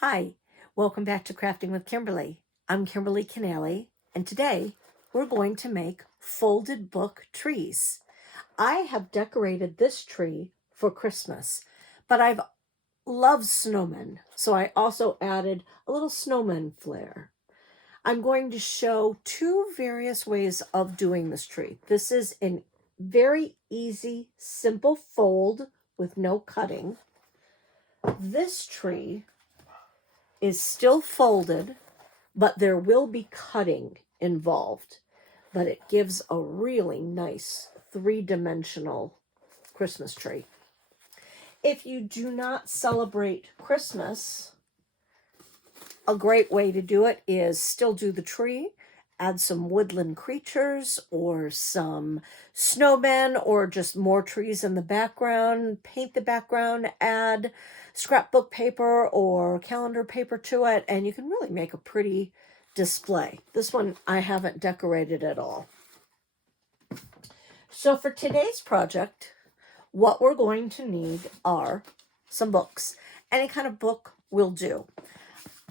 Hi, welcome back to Crafting with Kimberly. I'm Kimberly Canale, and today we're going to make folded book trees. I have decorated this tree for Christmas, but I've loved snowmen, so I also added a little snowman flair. I'm going to show two various ways of doing this tree. This is a very easy, simple fold with no cutting. This tree is still folded, but there will be cutting involved. But it gives a really nice three-dimensional Christmas tree. If you do not celebrate Christmas, a great way to do it is still do the tree, add some woodland creatures or some snowmen or just more trees in the background, paint the background, add scrapbook paper or calendar paper to it, and you can really make a pretty display. This one I haven't decorated at all. So for today's project, what we're going to need are some books. Any kind of book will do.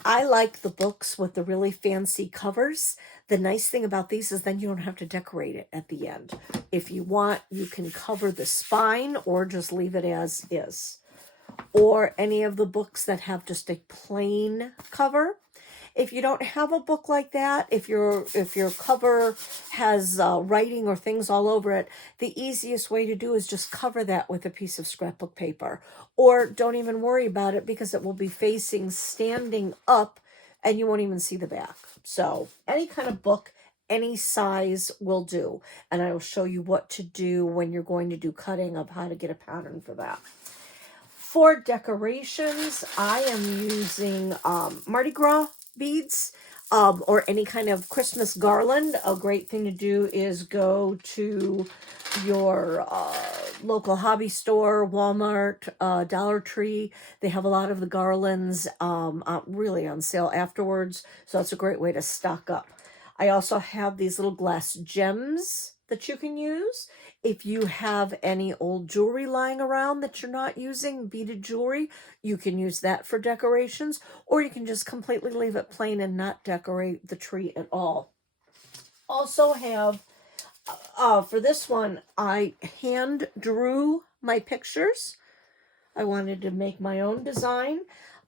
I like the books with the really fancy covers. The nice thing about these is then you don't have to decorate it at the end. If you want, you can cover the spine or just leave it as is. Or any of the books that have just a plain cover. If you don't have a book like that, if your cover has writing or things all over it, the easiest way to do is just cover that with a piece of scrapbook paper. Or don't even worry about it because it will be facing standing up and you won't even see the back. So any kind of book, any size will do. And I will show you what to do when you're going to do cutting of how to get a pattern for that. For decorations, I am using Mardi Gras beads or any kind of Christmas garland. A great thing to do is go to your local hobby store, Walmart, Dollar Tree. They have a lot of the garlands really on sale afterwards, so it's a great way to stock up. I also have these little glass gems that you can use. If you have any old jewelry lying around that you're not using, beaded jewelry, you can use that for decorations, or you can just completely leave it plain and not decorate the tree at all. Also have, for this one, I hand drew my pictures. I wanted to make my own design.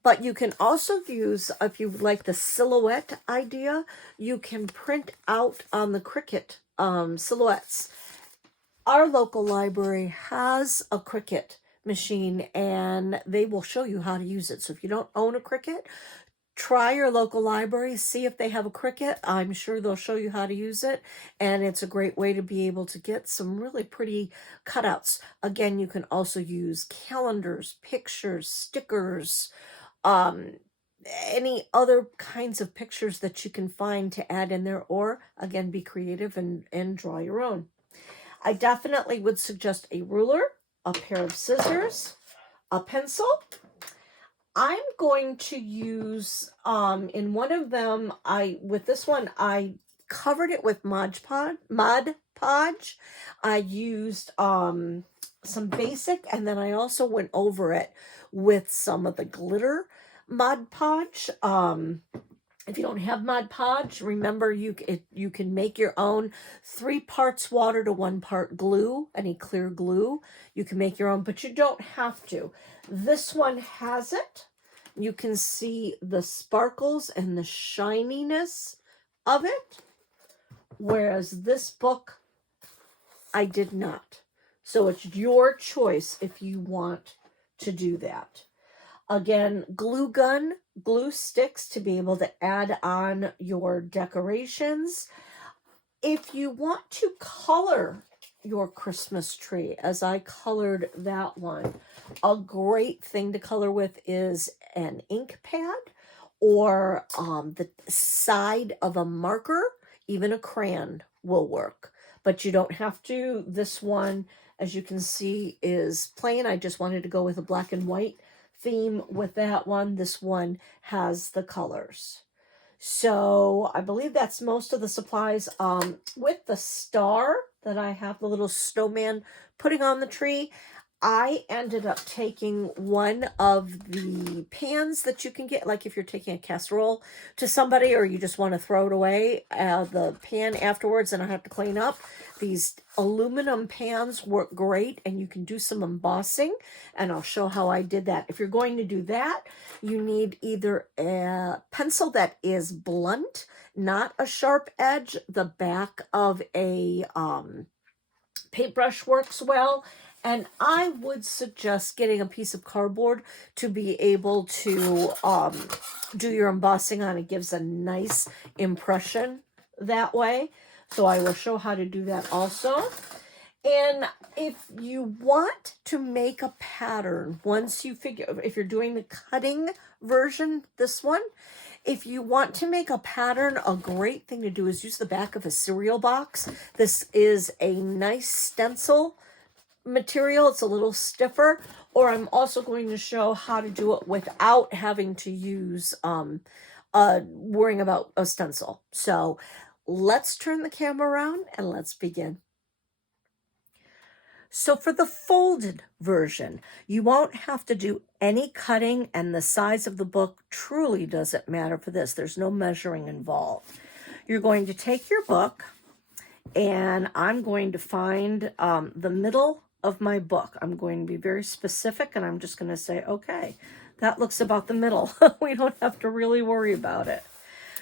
But you can also use, if you like the silhouette idea, you can print out on the Cricut silhouettes. Our local library has a Cricut machine and they will show you how to use it. So if you don't own a Cricut, try your local library, see if they have a Cricut. I'm sure they'll show you how to use it. And it's a great way to be able to get some really pretty cutouts. Again, you can also use calendars, pictures, stickers, any other kinds of pictures that you can find to add in there, or again, be creative and draw your own. I definitely would suggest a ruler, a pair of scissors, a pencil. I'm going to use, in one of them, with this one, I covered it with Mod Podge. I used some basic, and then I also went over it with some of the glitter Mod Podge. If you don't have Mod Podge, remember you can make your own. 3 parts water to 1 part glue, any clear glue. You can make your own, but you don't have to. This one has it. You can see the sparkles and the shininess of it, whereas this book, I did not. So it's your choice if you want to do that. Again, glue gun, glue sticks to be able to add on your decorations. If you want to color your Christmas tree, as I colored that one, a great thing to color with is an ink pad or the side of a marker. Even a crayon will work, but you don't have to. This one, as you can see, is plain. I just wanted to go with a black and white theme with that one. This one has the colors. So I believe that's most of the supplies. With the star that I have, the little snowman putting on the tree, I ended up taking one of the pans that you can get, like if you're taking a casserole to somebody or you just want to throw it away, the pan afterwards and I have to clean up. These aluminum pans work great and you can do some embossing, and I'll show how I did that. If you're going to do that, you need either a pencil that is blunt, not a sharp edge. The back of a paintbrush works well. And I would suggest getting a piece of cardboard to be able to do your embossing on. It gives a nice impression that way. So I will show how to do that also. And if you want to make a pattern, once you figure, if you're doing the cutting version, this one, if you want to make a pattern, a great thing to do is use the back of a cereal box. This is a nice stencil material. It's a little stiffer. Or I'm also going to show how to do it without having to use worrying about a stencil. So let's turn the camera around and let's begin. So for the folded version, you won't have to do any cutting, and the size of the book truly doesn't matter for this. There's no measuring involved. You're going to take your book, and I'm going to find the middle of my book. I'm going to be very specific, and I'm just going to say, okay, that looks about the middle. We don't have to really worry about it.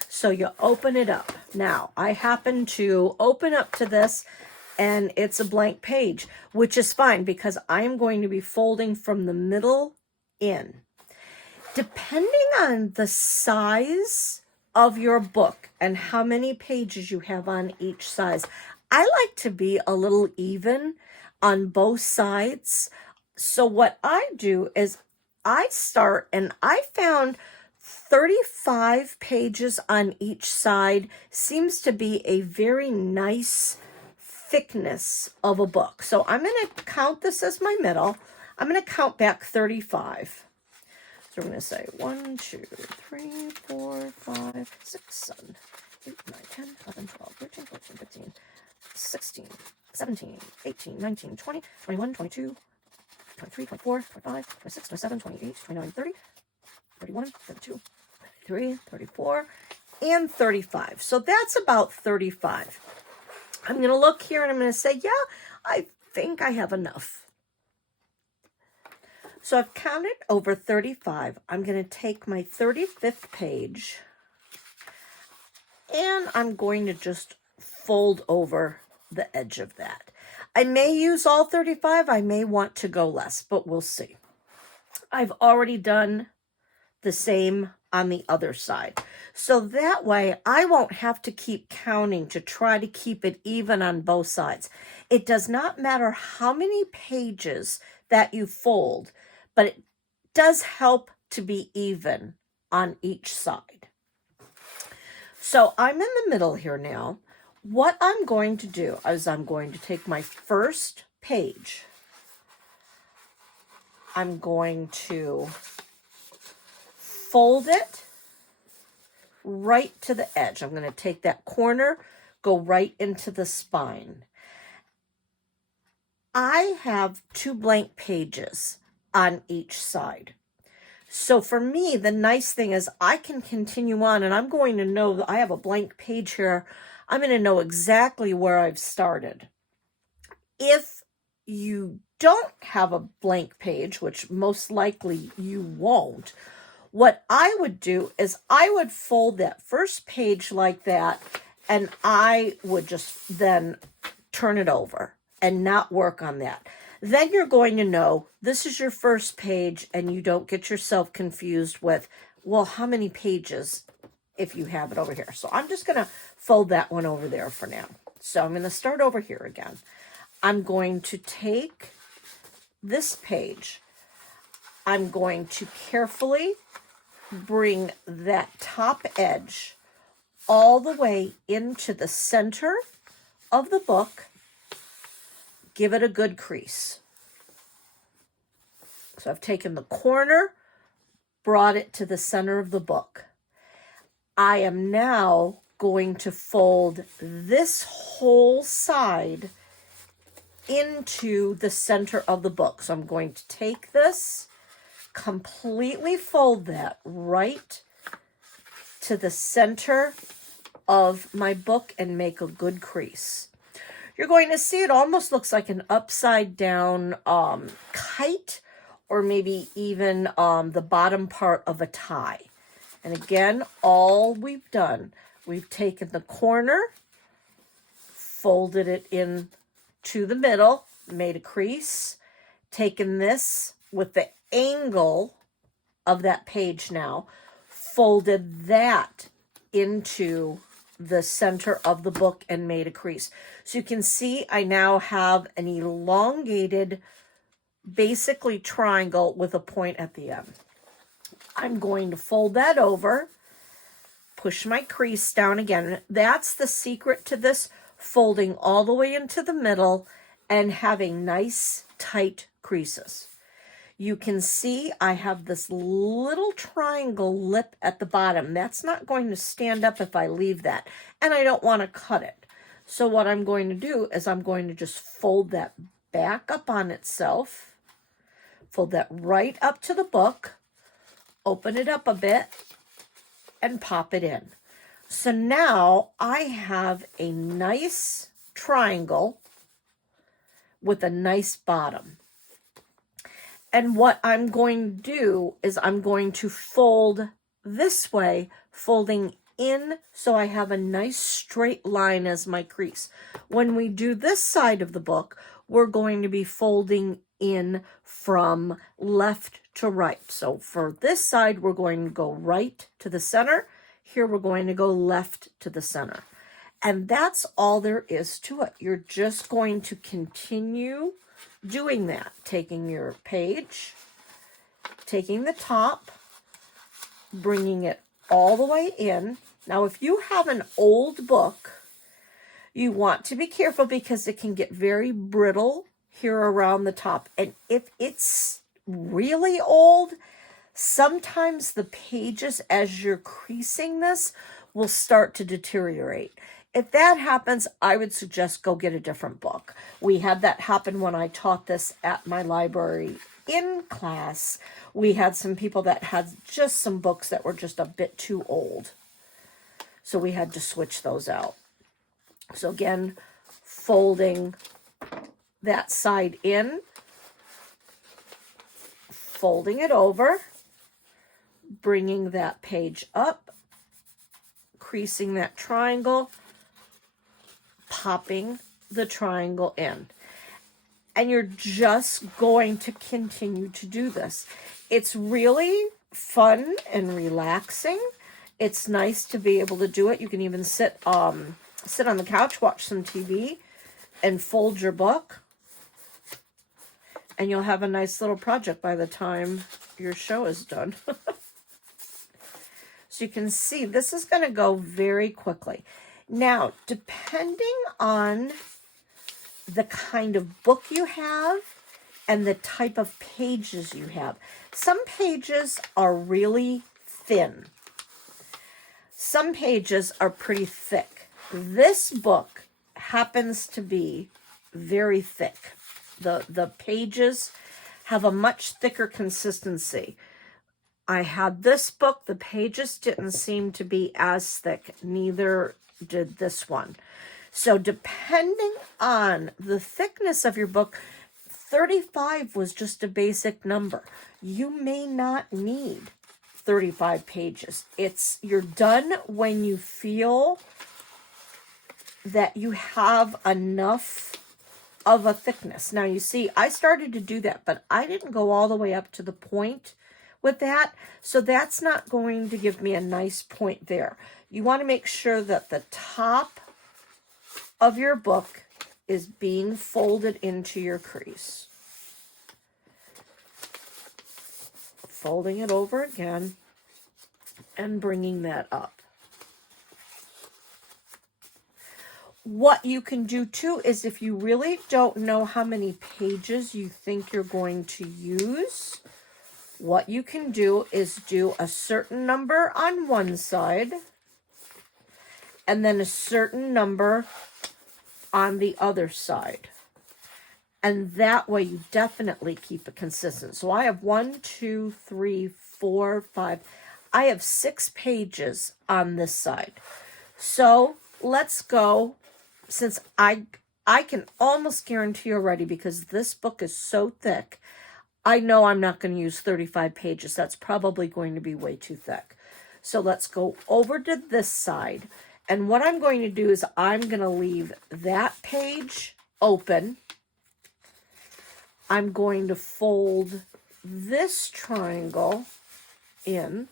So you open it up. Now, I happen to open up to this, and it's a blank page, which is fine because I'm going to be folding from the middle in. Depending on the size of your book and how many pages you have on each size, I like to be a little even on both sides. So what I do is I start, and I found 35 pages on each side seems to be a very nice thickness of a book. So I'm going to count this as my middle. I'm going to count back 35. So I'm going to say 1, 2, 3, 4, 5, 6, 7, 8, 9, 10, 11, 12, 13, 14, 15, 16, 17, 18, 19, 20, 21, 22, 23, 24, 25, 26, 27, 28, 29, 30, 31, 32, 33, 34, and 35. So that's about 35. I'm going to look here and I'm going to say, yeah, I think I have enough. So I've counted over 35. I'm going to take my 35th page and I'm going to just fold over the edge of that. I may use all 35. I may want to go less, but we'll see. I've already done the same on the other side. So that way I won't have to keep counting to try to keep it even on both sides. It does not matter how many pages that you fold, but it does help to be even on each side. So I'm in the middle here now. What I'm going to do is I'm going to take my first page. I'm going to fold it right to the edge. I'm going to take that corner, go right into the spine. I have 2 blank pages on each side. So for me, the nice thing is I can continue on, and I'm going to know that I have a blank page here. I'm going to know exactly where I've started. If you don't have a blank page, which most likely you won't, what I would do is I would fold that first page like that, and I would just then turn it over and not work on that. Then you're going to know this is your first page, and you don't get yourself confused with, well, how many pages if you have it over here. So I'm just going to fold that one over there for now. So I'm going to start over here again. I'm going to take this page. I'm going to carefully bring that top edge all the way into the center of the book. Give it a good crease. So I've taken the corner, brought it to the center of the book. I am now going to fold this whole side into the center of the book. So I'm going to take this, completely fold that right to the center of my book and make a good crease. You're going to see it almost looks like an upside down kite, or maybe even the bottom part of a tie. And again, all we've done, we've taken the corner, folded it in to the middle, made a crease, taken this with the angle of that page now, folded that into the center of the book and made a crease. So you can see I now have an elongated, basically triangle with a point at the end. I'm going to fold that over, push my crease down again. That's the secret to this, folding all the way into the middle and having nice tight creases. You can see I have this little triangle lip at the bottom. That's not going to stand up if I leave that, and I don't want to cut it. So what I'm going to do is I'm going to just fold that back up on itself, fold that right up to the book, open it up a bit, and pop it in. So now I have a nice triangle with a nice bottom. And what I'm going to do is I'm going to fold this way, folding in so I have a nice straight line as my crease. When we do this side of the book, we're going to be folding in from left to right. So for this side, we're going to go right to the center. Here we're going to go left to the center. And that's all there is to it. You're just going to continue doing that, taking your page, taking the top, bringing it all the way in. Now, if you have an old book, you want to be careful because it can get very brittle here around the top. And if it's really old, sometimes the pages, as you're creasing this, will start to deteriorate. If that happens, I would suggest go get a different book. We had that happen when I taught this at my library in class. We had some people that had just some books that were just a bit too old. So we had to switch those out. So again, folding that side in, folding it over, bringing that page up, creasing that triangle, popping the triangle in. And you're just going to continue to do this. It's really fun and relaxing. It's nice to be able to do it. You can even sit on the couch, watch some TV, and fold your book. And you'll have a nice little project by the time your show is done. So you can see this is going to go very quickly. Now, depending on the kind of book you have and the type of pages you have, some pages are really thin. Some pages are pretty thick. This book happens to be very thick. The pages have a much thicker consistency. I had this book, the pages didn't seem to be as thick, neither did this one. So depending on the thickness of your book, 35 was just a basic number. You may not need 35 pages. You're done when you feel that you have enough of a thickness. Now you see, I started to do that, but I didn't go all the way up to the point with that. So that's not going to give me a nice point there. You want to make sure that the top of your book is being folded into your crease. Folding it over again and bringing that up. What you can do too is if you really don't know how many pages you think you're going to use, what you can do is do a certain number on one side and then a certain number on the other side. And that way you definitely keep it consistent. So I have 1, 2, 3, 4, 5. I have 6 pages on this side. So let's go, since I can almost guarantee already, because this book is so thick, I know I'm not going to use 35 pages. That's probably going to be way too thick. So let's go over to this side. And what I'm going to do is I'm going to leave that page open. I'm going to fold this triangle in.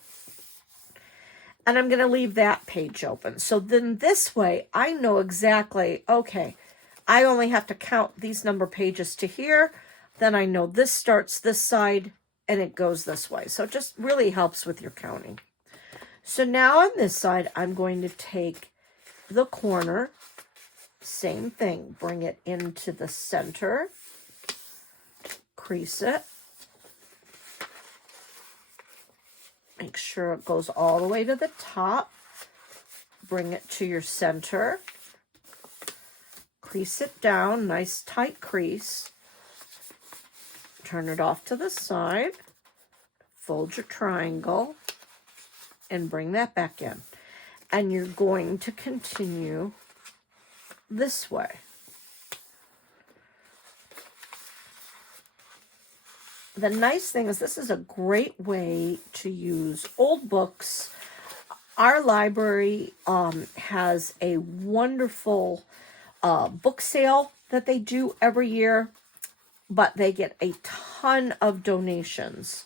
And I'm going to leave that page open. So then this way, I know exactly, okay, I only have to count these number pages to here. Then I know this starts this side and it goes this way. So it just really helps with your counting. So now on this side, I'm going to take the corner, same thing, bring it into the center, crease it. Make sure it goes all the way to the top. Bring it to your center. Crease it down, nice tight crease. Turn it off to the side. Fold your triangle and bring that back in. And you're going to continue this way. The nice thing is this is a great way to use old books. Our library has a wonderful book sale that they do every year, but they get a ton of donations,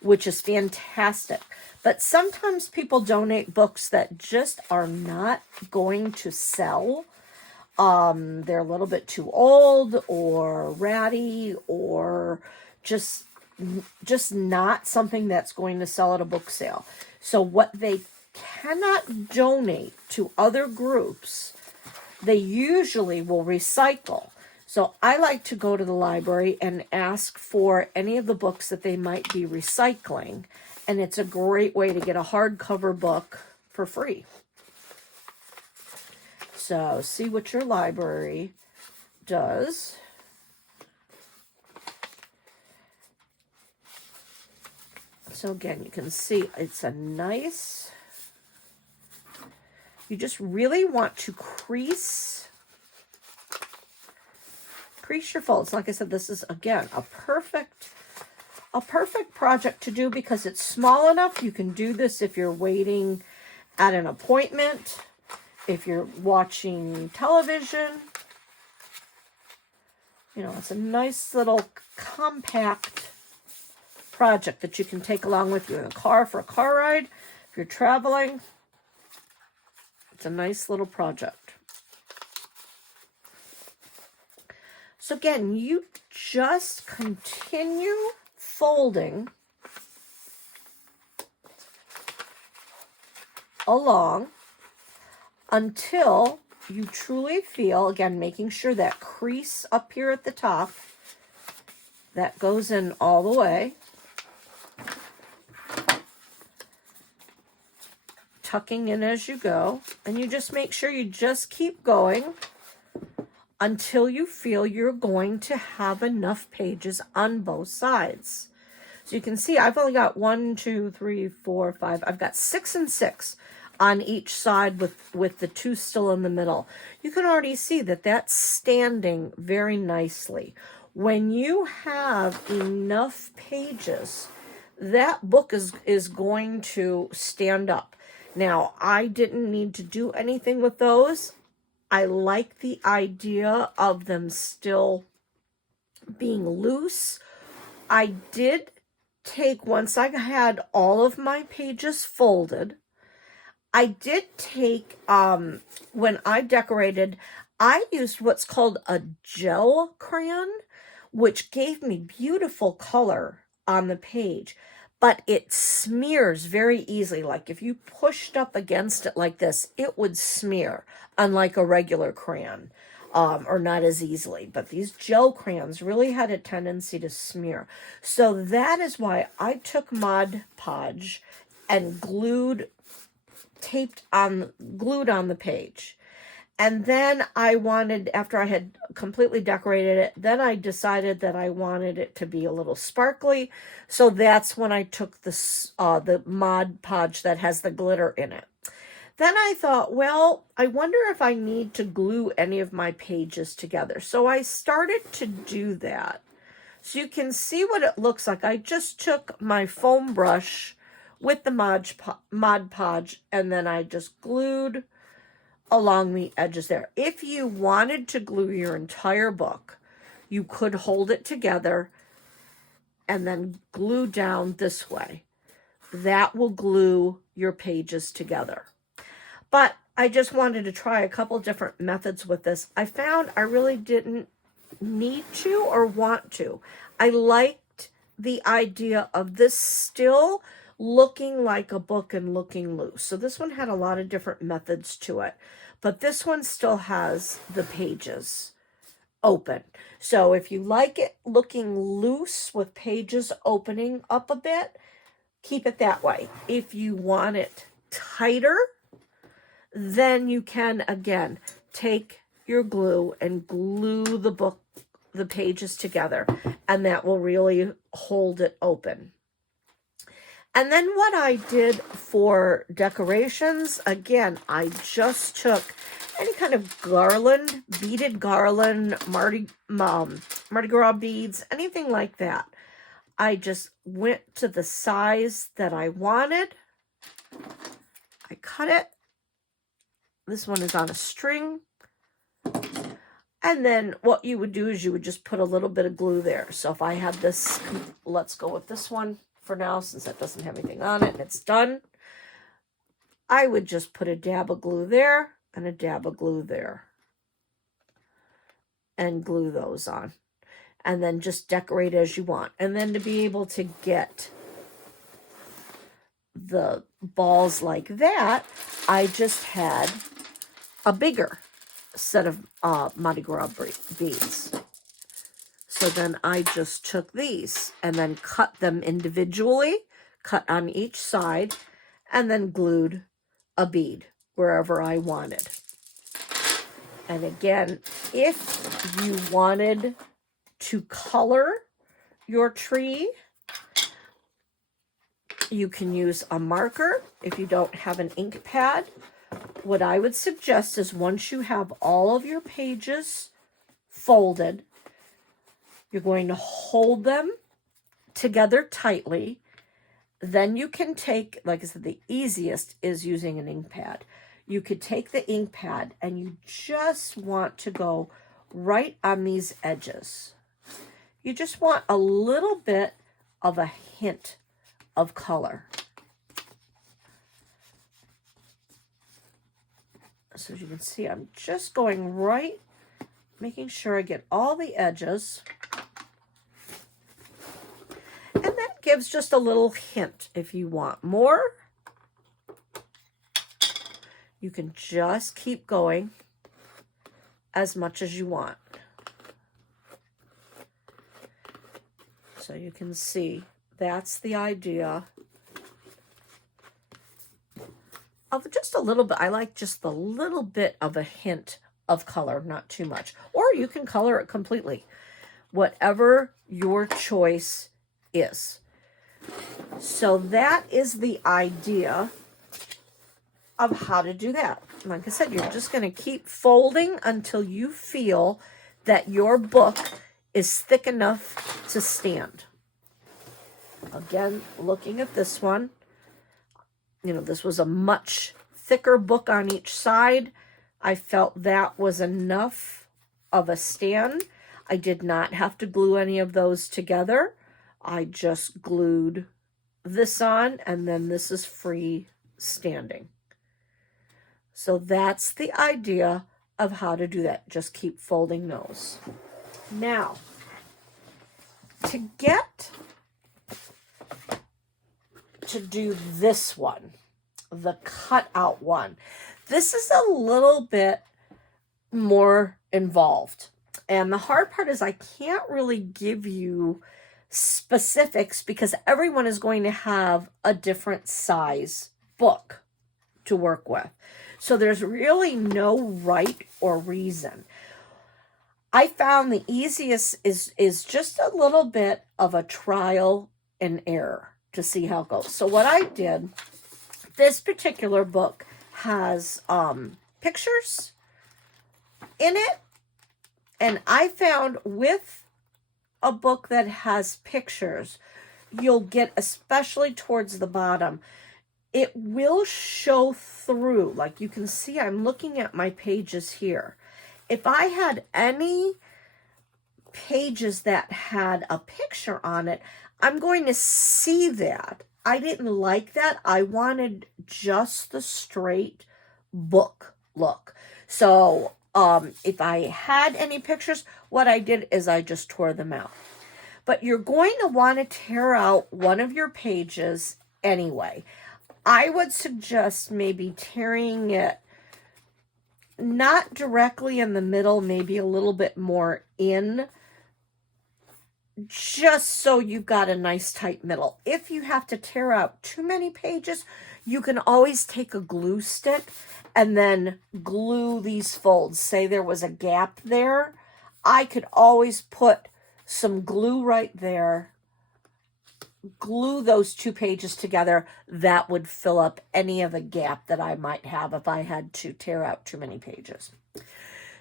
which is fantastic. But sometimes people donate books that just are not going to sell. They're a little bit too old or ratty or just not something that's going to sell at a book sale. So what they cannot donate to other groups, they usually will recycle. So I like to go to the library and ask for any of the books that they might be recycling. And it's a great way to get a hardcover book for free. So see what your library does. So again, you can see it's a nice, you just really want to crease your folds. Like I said, this is, again, a perfect project to do because it's small enough. You can do this if you're waiting at an appointment, if you're watching television. You know, it's a nice little compact project that you can take along with you in a car for a car ride. If you're traveling, it's a nice little project. So again, you just continue folding along until you truly feel, again, making sure that crease up here at the top, that goes in all the way. Tucking in as you go, and you just make sure you just keep going until you feel you're going to have enough pages on both sides. So you can see I've only got 1, 2, 3, 4, 5. I've got 6 and 6 on each side with the 2 still in the middle. You can already see that that's standing very nicely. When you have enough pages, that book is going to stand up. Now, I didn't need to do anything with those. I like the idea of them still being loose. I did take, once I had all of my pages folded, I did take, when I decorated, I used what's called a gel crayon, which gave me beautiful color on the page. But it smears very easily. Like if you pushed up against it like this, it would smear, unlike a regular crayon, or not as easily. But these gel crayons really had a tendency to smear. So that is why I took Mod Podge and glued on the page. And then I wanted, after I had completely decorated it, then I decided that I wanted it to be a little sparkly. So that's when I took the Mod Podge that has the glitter in it. Then I thought, well, I wonder if I need to glue any of my pages together. So I started to do that. So you can see what it looks like. I just took my foam brush with the Mod Podge, and then I just glued along the edges there. If you wanted to glue your entire book, you could hold it together and then glue down this way. That will glue your pages together. But I just wanted to try a couple different methods with this. I found I really didn't need to or want to. I liked the idea of this still looking like a book and looking loose. So this one had a lot of different methods to it. But this one still has the pages open. So if you like it looking loose with pages opening up a bit, keep it that way. If you want it tighter, then you can, again, take your glue and glue the pages together, and that will really hold it open. And then what I did for decorations, again, I just took any kind of garland, beaded garland, Mardi Gras beads, anything like that. I just went to the size that I wanted. I cut it. This one is on a string. And then what you would do is you would just put a little bit of glue there. So if I have this, let's go with this one for now, since that doesn't have anything on it and it's done. I would just put a dab of glue there and a dab of glue there. And glue those on. And then just decorate as you want. And then to be able to get the balls like that, I just had a bigger set of Mardi Gras beads. So then I just took these and then cut them individually, cut on each side, and then glued a bead wherever I wanted. And again, if you wanted to color your tree, you can use a marker if you don't have an ink pad. What I would suggest is once you have all of your pages folded, you're going to hold them together tightly. Then you can take, like I said, the easiest is using an ink pad. You could take the ink pad and you just want to go right on these edges. You just want a little bit of a hint of color. So as you can see, I'm just going right, making sure I get all the edges. And that gives just a little hint. If you want more, you can just keep going as much as you want. So you can see that's the idea of just a little bit. I like just the little bit of a hint of color, not too much. Or you can color it completely. Whatever your choice is. So that is the idea of how to do that. Like I said, you're just going to keep folding until you feel that your book is thick enough to stand. Again, looking at this one, you know, this was a much thicker book on each side. I felt that was enough of a stand. I did not have to glue any of those together. I just glued this on, and then this is free standing. So that's the idea of how to do that. Just keep folding those. Now, to get to do this one, the cutout one, this is a little bit more involved. And the hard part is I can't really give you specifics because everyone is going to have a different size book. to work with. So there's really no right or reason. I found the easiest is just a little bit of a trial and error to see how it goes. So what I did, this particular book has pictures in it. And I found with a book that has pictures, you'll get, especially towards the bottom, it will show through. Like you can see, I'm looking at my pages here. If I had any pages that had a picture on it, I'm going to see that. I didn't like that. I wanted just the straight book look. So if I had any pictures, what I did is I just tore them out. But you're going to want to tear out one of your pages anyway. I would suggest maybe tearing it not directly in the middle, maybe a little bit more in, just so you've got a nice tight middle. If you have to tear out too many pages, you can always take a glue stick and then glue these folds. Say there was a gap there, I could always put some glue right there, glue those two pages together. That would fill up any of a gap that I might have if I had to tear out too many pages.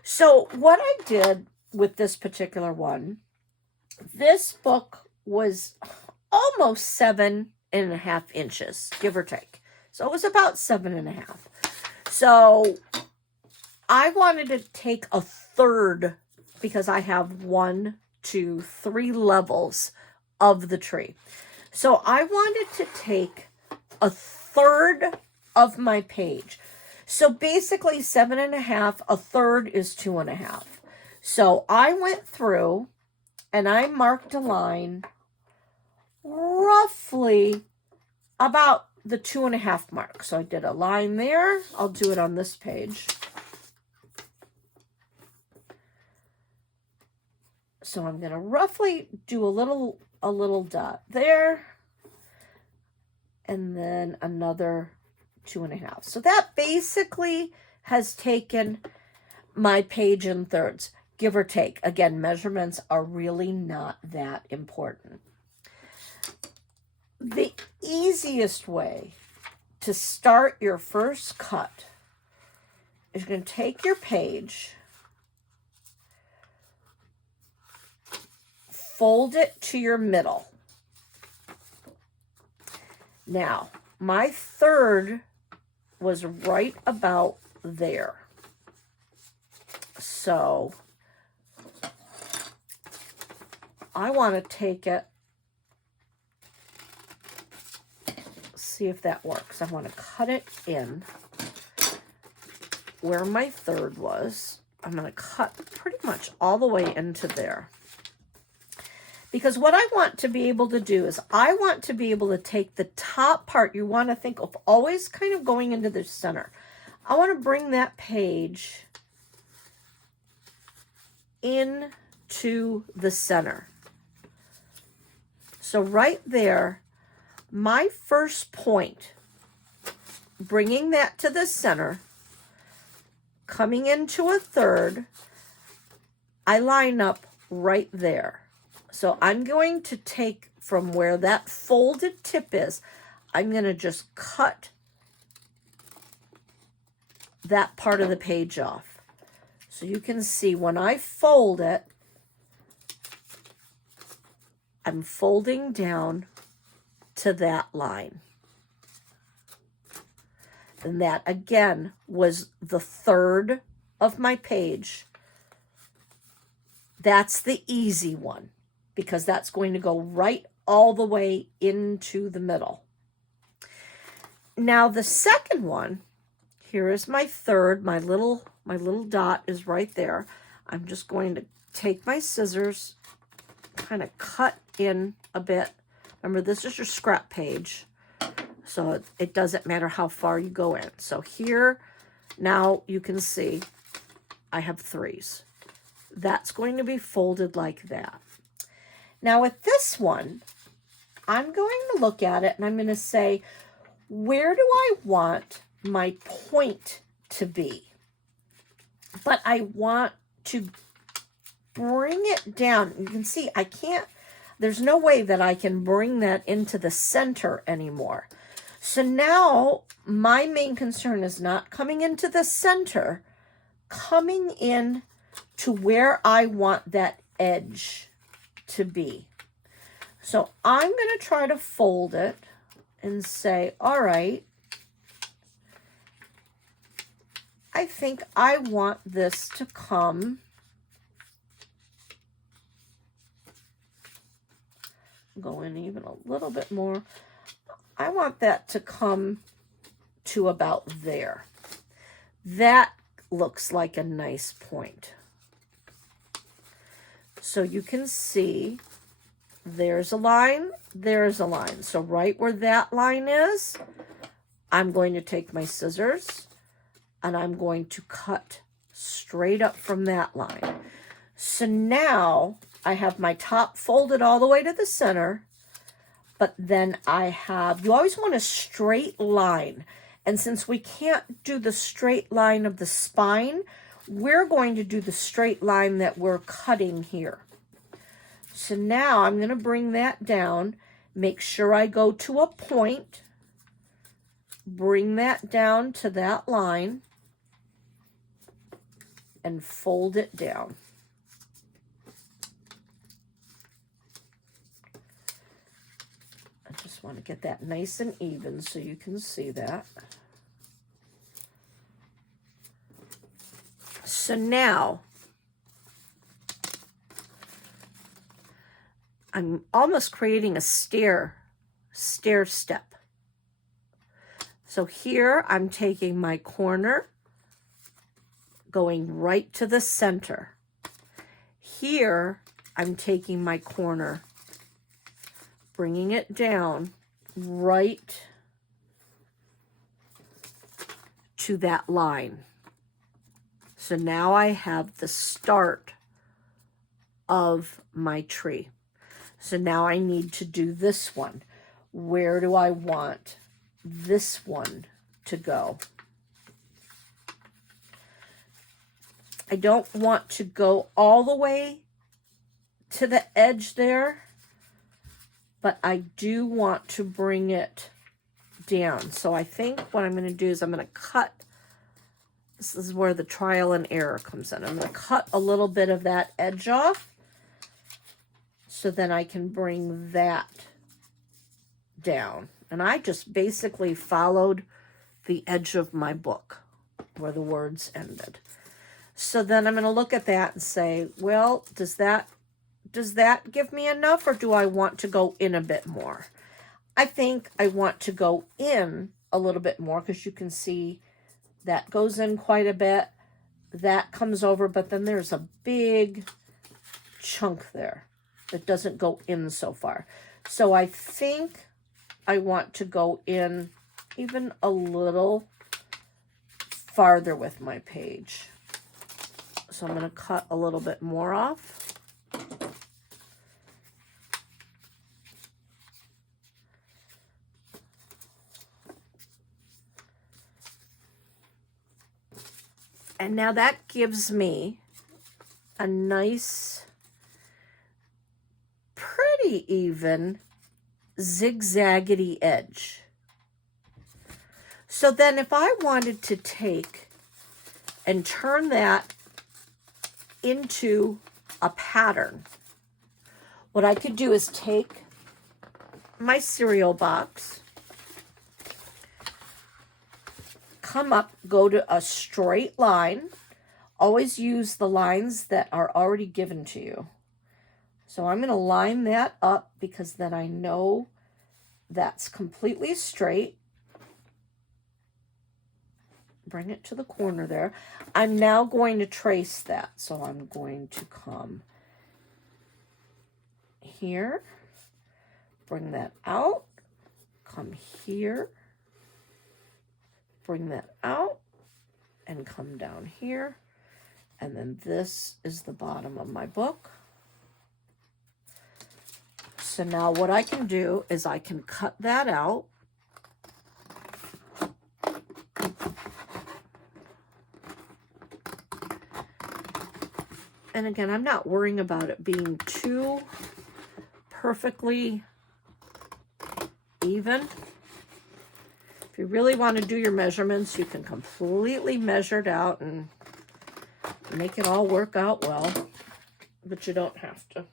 So what I did with this particular one, this book was almost 7.5 inches, give or take. So it was about 7.5. So I wanted to take a third, because I have 1, 2, 3 levels of the tree. So I wanted to take a third of my page. So basically 7.5, a third is 2.5. So I went through and I marked a line roughly about the 2.5 mark. So I did a line there. I'll do it on this page. So I'm going to roughly do a little dot there, and then another 2.5. So that basically has taken my page in thirds, give or take. Again, measurements are really not that important. The easiest way to start your first cut is you're going to take your page, fold it to your middle. Now, my third was right about there. So I want to take it, see if that works. I want to cut it in where my third was. I'm going to cut pretty much all the way into there. Because what I want to be able to do is I want to be able to take the top part. You want to think of always kind of going into the center. I want to bring that page into the center. So right there, my first point, bringing that to the center, coming into a third, I line up right there. So I'm going to take from where that folded tip is, I'm going to just cut that part of the page off. So you can see when I fold it, I'm folding down to that line. And that again was the third of my page. That's the easy one, because that's going to go right all the way into the middle. Now the second one, here is my third, my little dot is right there. I'm just going to take my scissors, kind of cut in a bit. Remember, this is your scrap page, so it doesn't matter how far you go in. So here, now you can see I have 3s. That's going to be folded like that. Now with this one, I'm going to look at it and I'm going to say, where do I want my point to be. But I want to bring it down. You can see I can't, there's no way that I can bring that into the center anymore. So now my main concern is not coming into the center, coming in to where I want that edge to be. So I'm going to try to fold it and say, all right, I think I want this to come go in even a little bit more. I want that to come to about there. That looks like a nice point. So you can see there's a line, there's a line. So right where that line is, I'm going to take my scissors and I'm going to cut straight up from that line. So now I have my top folded all the way to the center, but then I have, you always want a straight line. And since we can't do the straight line of the spine, we're going to do the straight line that we're cutting here. So now I'm going to bring that down, make sure I go to a point, bring that down to that line, and fold it down. I just want to get that nice and even so you can see that. So now I'm almost creating a stair step. So here I'm taking my corner, going right to the center. Here I'm taking my corner, bringing it down right to that line. So now I have the start of my tree. So now I need to do this one. Where do I want this one to go? I don't want to go all the way to the edge there, but I do want to bring it down. So I think what I'm going to do is I'm going to cut. This is where the trial and error comes in. I'm going to cut a little bit of that edge off so then I can bring that down. And I just basically followed the edge of my book where the words ended. So then I'm going to look at that and say, well, does that give me enough, or do I want to go in a bit more? I think I want to go in a little bit more because you can see that goes in quite a bit. That comes over, but then there's a big chunk there that doesn't go in so far. So I think I want to go in even a little farther with my page. So I'm going to cut a little bit more off. And now that gives me a nice, pretty even zigzaggedy edge. So then if I wanted to take and turn that into a pattern, what I could do is take my cereal box, come up, go to a straight line. Always use the lines that are already given to you. So I'm going to line that up because then I know that's completely straight. Bring it to the corner there. I'm now going to trace that. So I'm going to come here, bring that out, come here, bring that out, and come down here. And then this is the bottom of my book. So now what I can do is I can cut that out. And again, I'm not worrying about it being too perfectly even. If you really want to do your measurements, you can completely measure it out and make it all work out well, but you don't have to.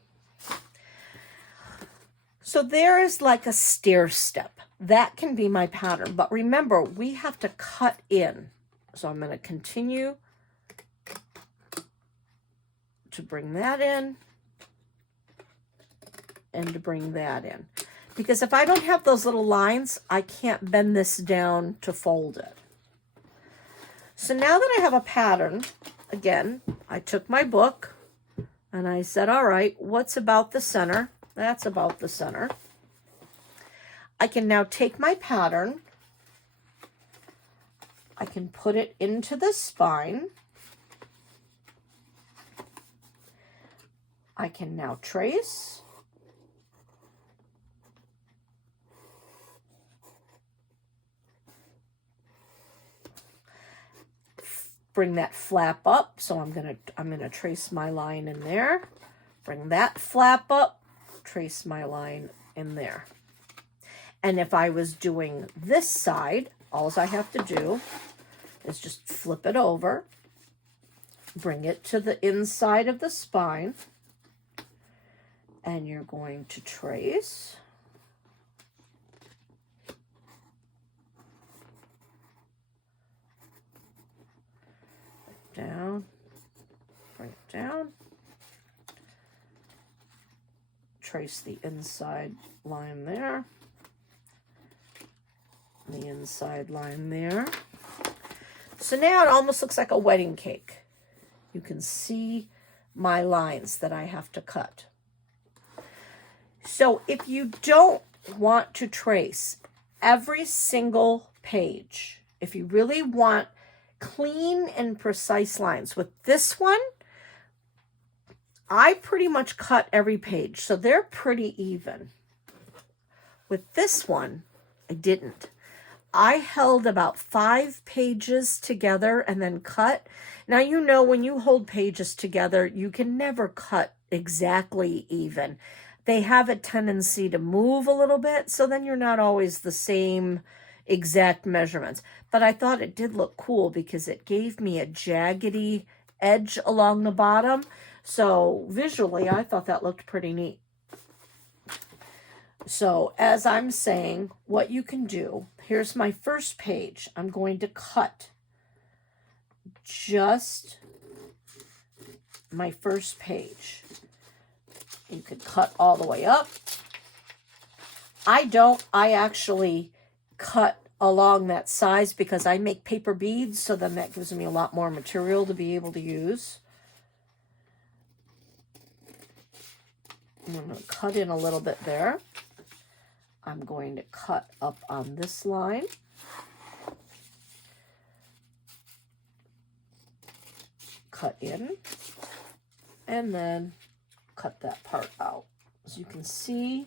So there is like a stair step. That can be my pattern, but remember, we have to cut in. So I'm going to continue to bring that in and to bring that in. Because if I don't have those little lines, I can't bend this down to fold it. So now that I have a pattern, again, I took my book and I said, all right, what's about the center? That's about the center. I can now take my pattern. I can put it into the spine. I can now trace. Bring that flap up. So I'm gonna trace my line in there. Bring that flap up, trace my line in there. And if I was doing this side, all I have to do is just flip it over, bring it to the inside of the spine, and you're going to trace. Down, bring it down, trace the inside line there, the inside line there. So now it almost looks like a wedding cake. You can see my lines that I have to cut. So if you don't want to trace every single page, if you really want clean and precise lines, with this one, I pretty much cut every page, so they're pretty even. With this one, I didn't. I held about 5 pages together and then cut. Now, you know, when you hold pages together, you can never cut exactly even. They have a tendency to move a little bit, so then you're not always the same exact measurements. But I thought it did look cool because it gave me a jaggedy edge along the bottom. So visually, I thought that looked pretty neat. So as I'm saying, what you can do, here's my first page. I'm going to cut just my first page. You could cut all the way up. I actually cut along that size because I make paper beads, so then that gives me a lot more material to be able to use. I'm going to cut in a little bit there. I'm going to cut up on this line. Cut in. And then cut that part out. As you can see,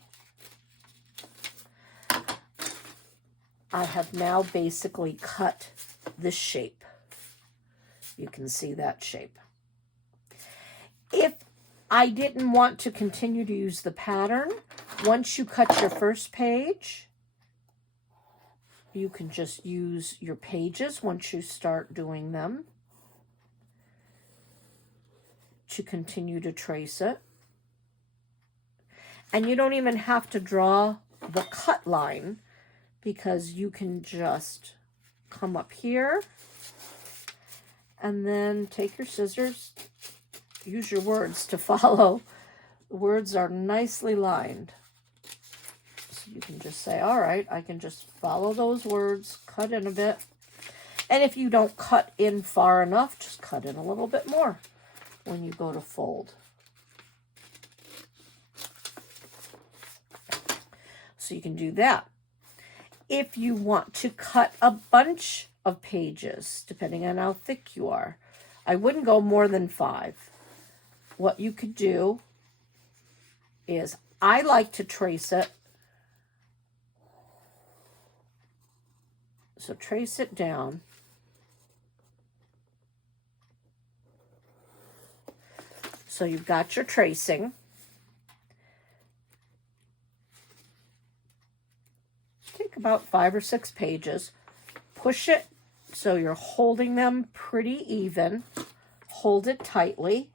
I have now basically cut this shape. You can see that shape. If I didn't want to continue to use the pattern, once you cut your first page, you can just use your pages once you start doing them to continue to trace it. And you don't even have to draw the cut line because you can just come up here and then take your scissors, use your words to follow. The words are nicely lined. So you can just say, all right, I can just follow those words, cut in a bit. And if you don't cut in far enough, just cut in a little bit more when you go to fold. So you can do that. If you want to cut a bunch of pages, depending on how thick you are, I wouldn't go more than 5. What you could do is, I like to trace it. So trace it down. So you've got your tracing. Take about 5 or 6 pages. Push it so you're holding them pretty even. Hold it tightly.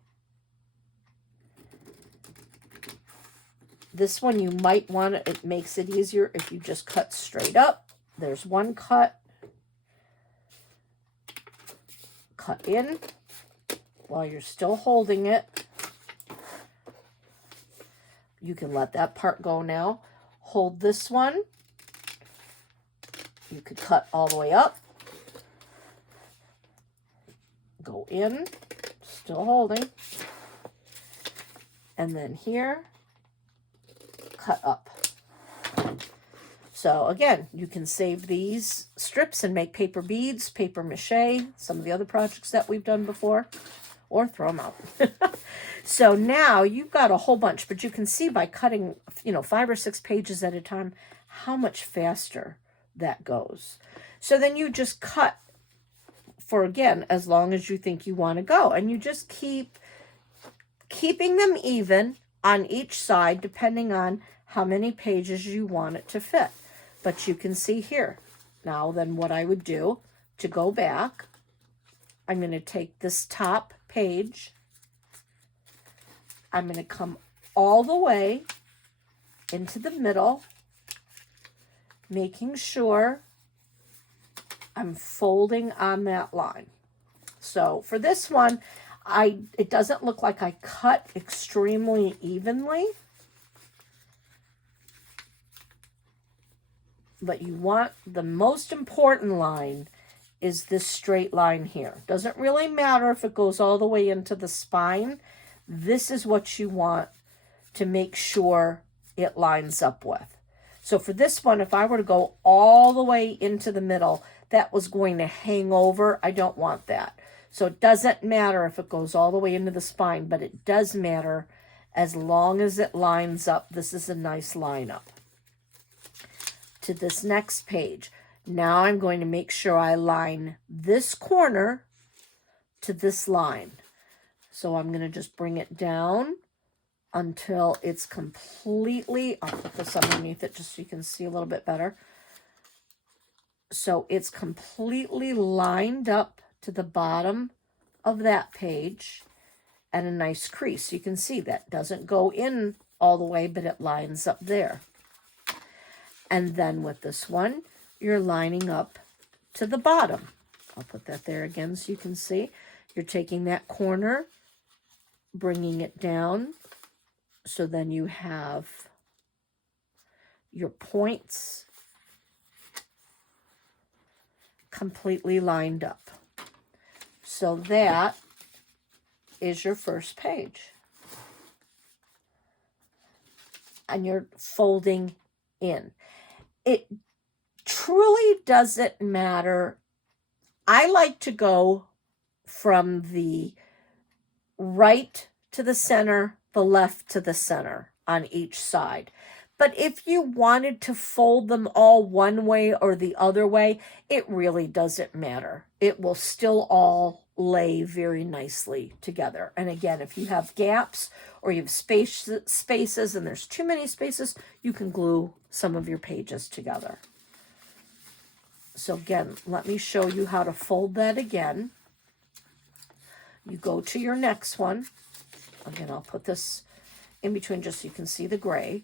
This one you might want to, it makes it easier if you just cut straight up. There's one cut. Cut in while you're still holding it. You can let that part go now. Hold this one. You could cut all the way up. Go in, still holding. And then here, cut up. So again, you can save these strips and make paper beads, paper mache, some of the other projects that we've done before, or throw them out. So now you've got a whole bunch, but you can see by cutting, 5 or 6 pages at a time, how much faster that goes. So then you just cut for, again, as long as you think you want to go. And you just keeping them even on each side, depending on how many pages you want it to fit. But you can see here. Now then what I would do to go back, I'm going to take this top page. I'm going to come all the way into the middle, making sure I'm folding on that line. So for this one, it doesn't look like I cut extremely evenly. But you want, the most important line is this straight line here. Doesn't really matter if it goes all the way into the spine. This is what you want to make sure it lines up with. So for this one, if I were to go all the way into the middle, that was going to hang over. I don't want that. So it doesn't matter if it goes all the way into the spine, but it does matter as long as it lines up. This is a nice lineup. To this next page. Now I'm going to make sure I line this corner to this line. So I'm going to just bring it down until it's completely, I'll put this underneath it just so you can see a little bit better. So it's completely lined up to the bottom of that page and a nice crease. You can see that doesn't go in all the way, but it lines up there. And then with this one, you're lining up to the bottom. I'll put that there again so you can see. You're taking that corner, bringing it down. So then you have your points completely lined up. So that is your first page. And you're folding in. It truly doesn't matter. I like to go from the right to the center, the left to the center on each side. But if you wanted to fold them all one way or the other way, it really doesn't matter. It will still all lay very nicely together. And again, if you have gaps or you have spaces and there's too many spaces, you can glue some of your pages together. So again, let me show you how to fold that again. You go to your next one. Again, I'll put this in between just so you can see the gray.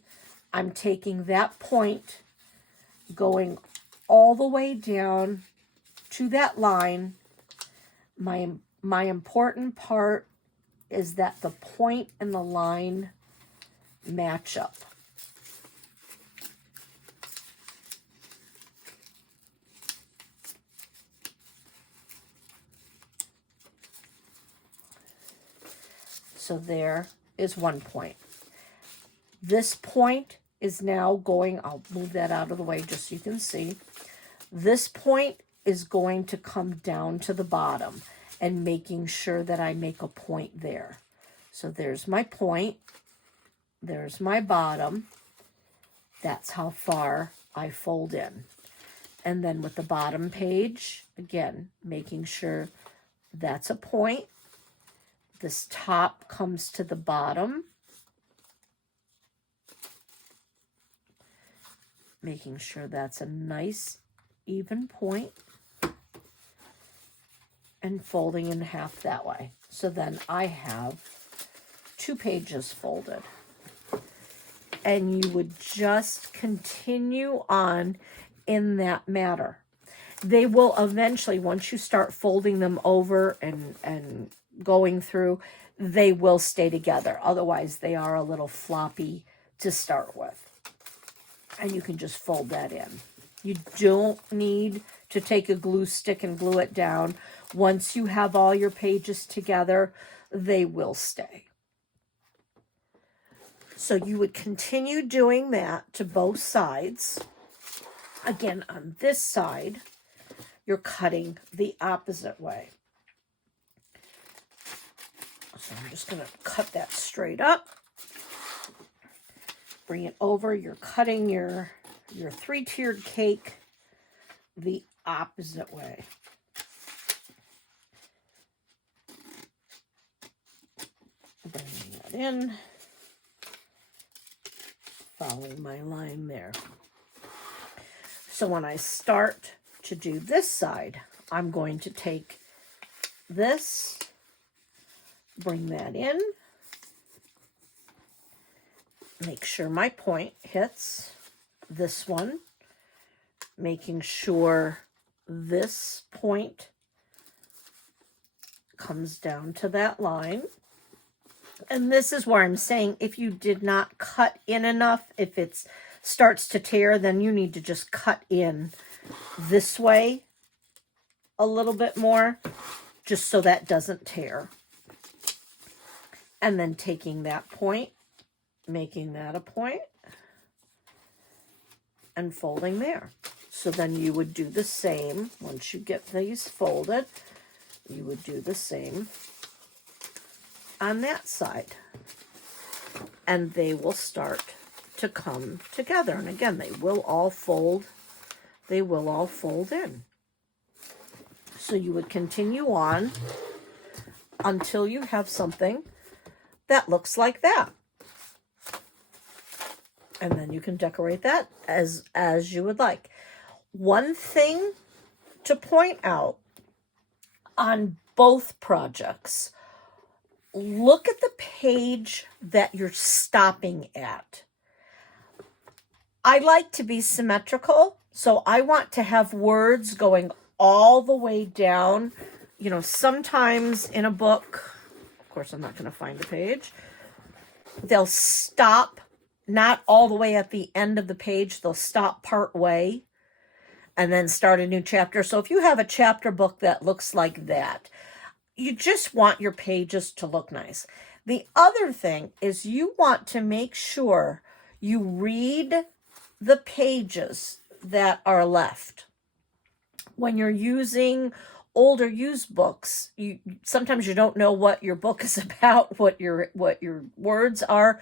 I'm taking that point, going all the way down to that line. My important part is that the point and the line match up. So there is one point. This point is now going, I'll move that out of the way just so you can see. This point is going to come down to the bottom and making sure that I make a point there. So there's my point. There's my bottom. That's how far I fold in. And then with the bottom page, again, making sure that's a point. This top comes to the bottom, making sure that's a nice even point, and folding in half that way. So then I have 2 pages folded. And you would just continue on in that manner. They will eventually, once you start folding them over and going through, they will stay together. Otherwise, they are a little floppy to start with. And you can just fold that in. You don't need to take a glue stick and glue it down. Once you have all your pages together, they will stay. So you would continue doing that to both sides. Again, on this side, you're cutting the opposite way. So I'm just going to cut that straight up. Bring it over. You're cutting your 3-tiered cake the opposite way. Bringing that in. Following my line there. So when I start to do this side, I'm going to take this, bring that in, make sure my point hits this one, making sure this point comes down to that line. And this is where I'm saying if you did not cut in enough, if it starts to tear, then you need to just cut in this way a little bit more, just so that doesn't tear. And then taking that point, making that a point, and folding there. So then you would do the same. Once you get these folded, you would do the same on that side, and they will start to come together. And again, they will all fold in. So you would continue on until you have something that looks like that, and then you can decorate that as you would like. One thing to point out on both projects: look at the page that you're stopping at. I like to be symmetrical, so I want to have words going all the way down. You know, sometimes in a book, of course I'm not going to find a page, they'll stop not all the way at the end of the page. They'll stop part way and then start a new chapter. So if you have a chapter book that looks like that, you just want your pages to look nice. The other thing is you want to make sure you read the pages that are left. When you're using older used books, sometimes you don't know what your book is about, what your words are.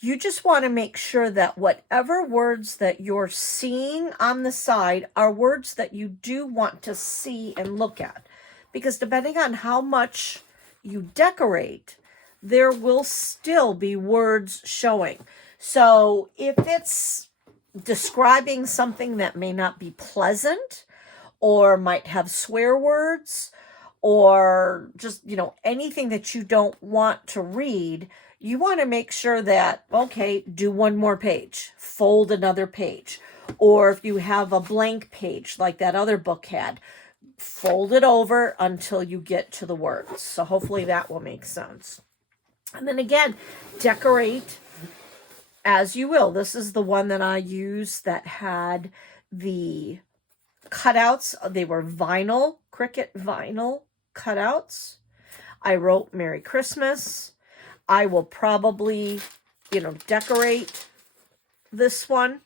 You just want to make sure that whatever words that you're seeing on the side are words that you do want to see and look at. Because depending on how much you decorate, there will still be words showing. So if it's describing something that may not be pleasant, or might have swear words, or just, anything that you don't want to read, you want to make sure that, okay, do one more page, fold another page. Or if you have a blank page like that other book had, fold it over until you get to the words. So hopefully that will make sense. And then again, decorate as you will. This is the one that I used that had the cutouts. They were vinyl, Cricut vinyl cutouts. I wrote Merry Christmas. I will probably, decorate this one,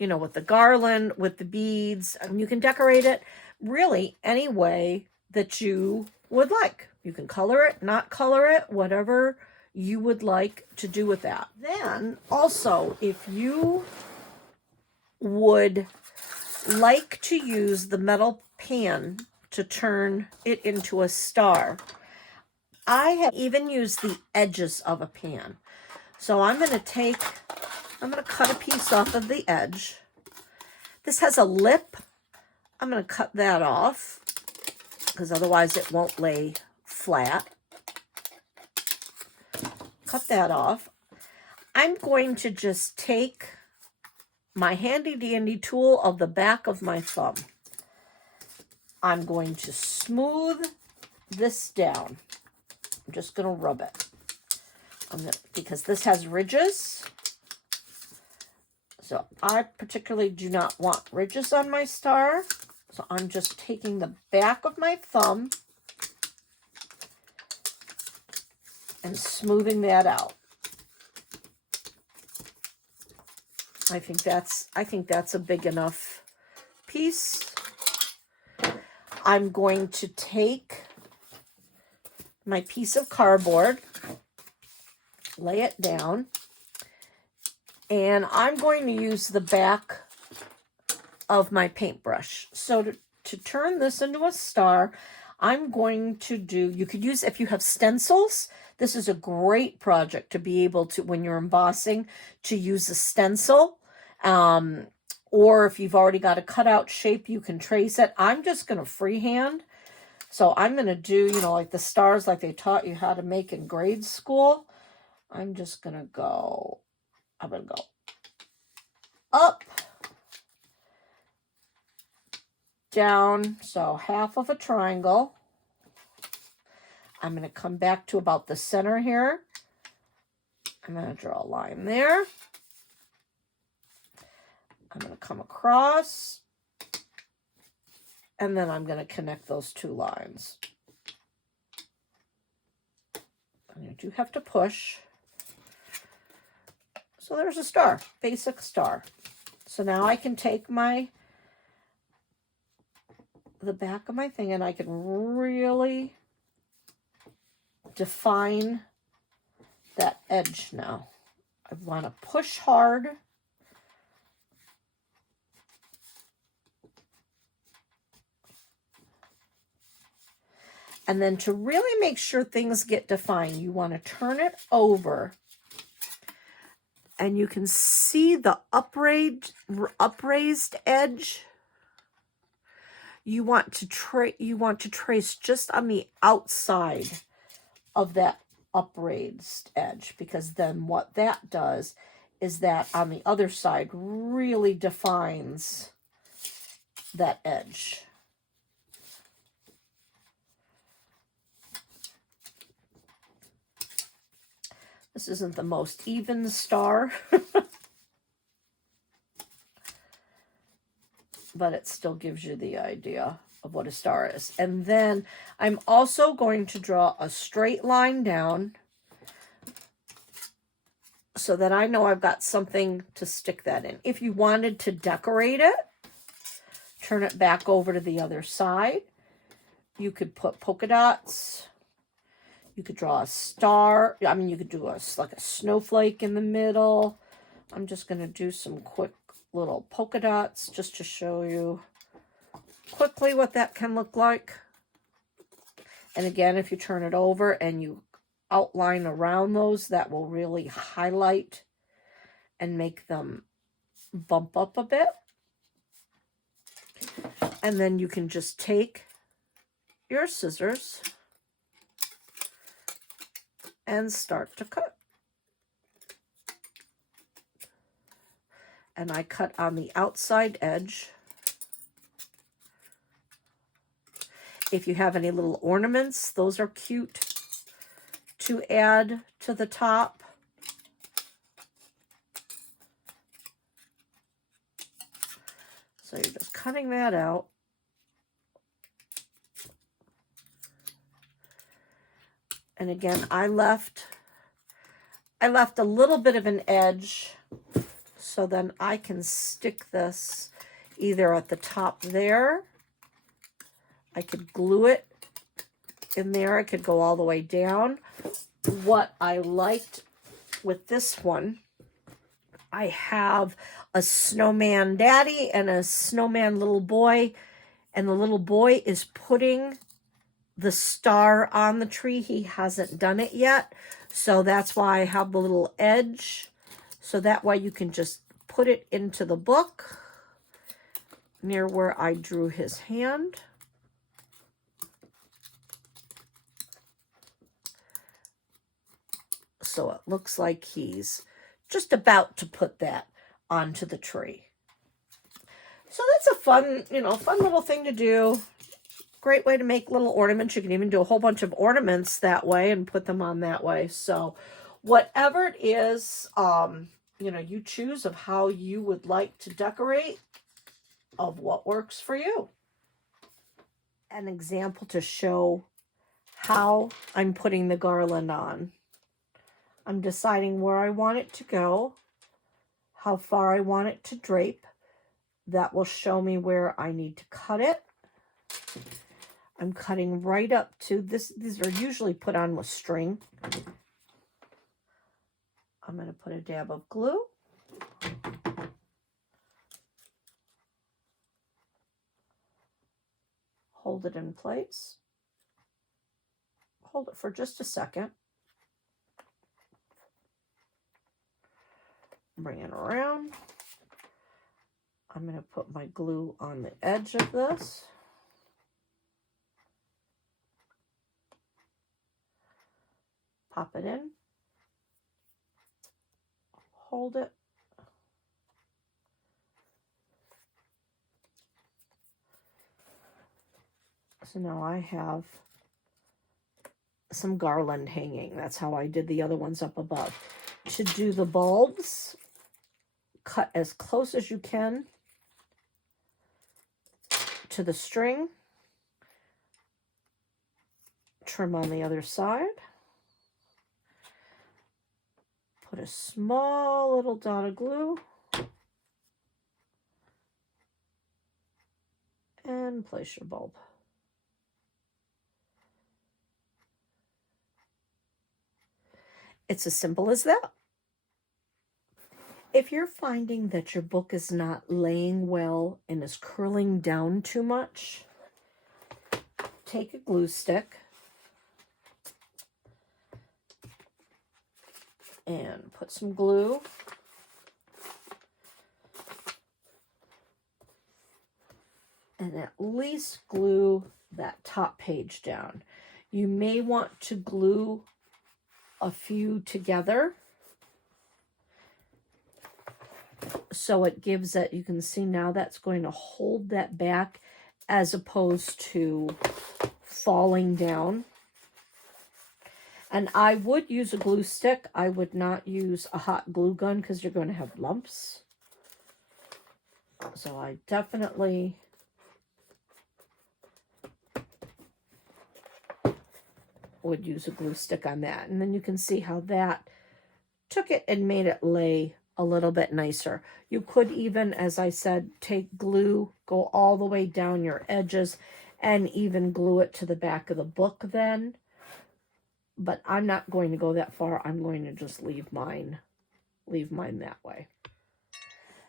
with the garland, with the beads. And you can decorate it really any way that you would like. You can color it, not color it, whatever you would like to do with that. Then also, if you would like to use the metal pan to turn it into a star, I have even used the edges of a pan. So I'm going to cut a piece off of the edge. This has a lip. I'm going to cut that off because otherwise it won't lay flat. Cut that off. I'm going to just take my handy dandy tool of the back of my thumb. I'm going to smooth this down. I'm just going to rub it. Because this has ridges. So I particularly do not want ridges on my star. So I'm just taking the back of my thumb and smoothing that out. I think that's a big enough piece. I'm going to take my piece of cardboard, lay it down, and I'm going to use the back of my paintbrush. So to turn this into a star, I'm going to do, you could use, if you have stencils, this is a great project to be able to, when you're embossing, to use a stencil. Or if you've already got a cutout shape, you can trace it. I'm just going to freehand. So I'm going to do, like the stars like they taught you how to make in grade school. I'm going to go up, down, so half of a triangle. I'm going to come back to about the center here. I'm going to draw a line there. I'm going to come across, and then I'm going to connect those two lines. And you do have to push. So there's a star, basic star. So now I can take the back of my thing and I can really define that edge now. I want to push hard. And then to really make sure things get defined, you want to turn it over. And you can see the upraised edge. You want to trace just on the outside of that upraised edge, because then what that does is that on the other side really defines that edge. This isn't the most even star, but it still gives you the idea of what a star is. And then I'm also going to draw a straight line down so that I know I've got something to stick that in. If you wanted to decorate it, turn it back over to the other side. You could put polka dots. You could draw a star. I mean, you could do like a snowflake in the middle. I'm just going to do some quick little polka dots just to show you quickly what that can look like. And again, if you turn it over and you outline around those, that will really highlight and make them bump up a bit. And then you can just take your scissors and start to cut. And I cut on the outside edge. If you have any little ornaments, those are cute to add to the top. So you're just cutting that out. And again, I left a little bit of an edge, so then I can stick this either at the top there. I could glue it in there. I could go all the way down. What I liked with this one, I have a snowman daddy and a snowman little boy, and the little boy is putting the star on the tree. He hasn't done it yet. So that's why I have the little edge. So that way you can just put it into the book near where I drew his hand. So it looks like he's just about to put that onto the tree. So that's a fun, fun little thing to do. Great way to make little ornaments. You can even do a whole bunch of ornaments that way and put them on that way. So whatever it is, you choose of how you would like to decorate, of what works for you. An example to show how I'm putting the garland on. I'm deciding where I want it to go, how far I want it to drape. That will show me where I need to cut it. I'm cutting right up to this. These are usually put on with string. I'm going to put a dab of glue. Hold it in place. Hold it for just a second. Bring it around. I'm going to put my glue on the edge of this. Pop it in. Hold it. So now I have some garland hanging. That's how I did the other ones up above. To do the bulbs, cut as close as you can to the string. Trim on the other side. Put a small little dot of glue. And place your bulb. It's as simple as that. If you're finding that your book is not laying well and is curling down too much, take a glue stick and put some glue and at least glue that top page down. You may want to glue a few together so it gives it, you can see now that's going to hold that back as opposed to falling down. And I would use a glue stick. I would not use a hot glue gun because you're going to have lumps. So I definitely would use a glue stick on that. And then you can see how that took it and made it lay a little bit nicer. You could even, as I said, take glue, go all the way down your edges, and even glue it to the back of the book then. But I'm not going to go that far. I'm going to just leave mine that way.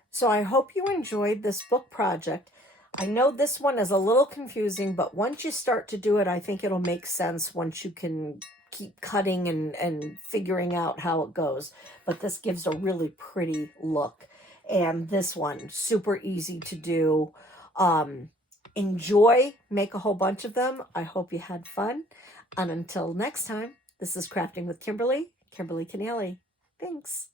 So I hope you enjoyed this book project. I know this one is a little confusing, but once you start to do it, I think it'll make sense once you can keep cutting and figuring out how it goes. But this gives a really pretty look. And this one, super easy to do. Enjoy, make a whole bunch of them. I hope you had fun. And until next time, this is Crafting with Kimberly, Kimberly Keneally. Thanks.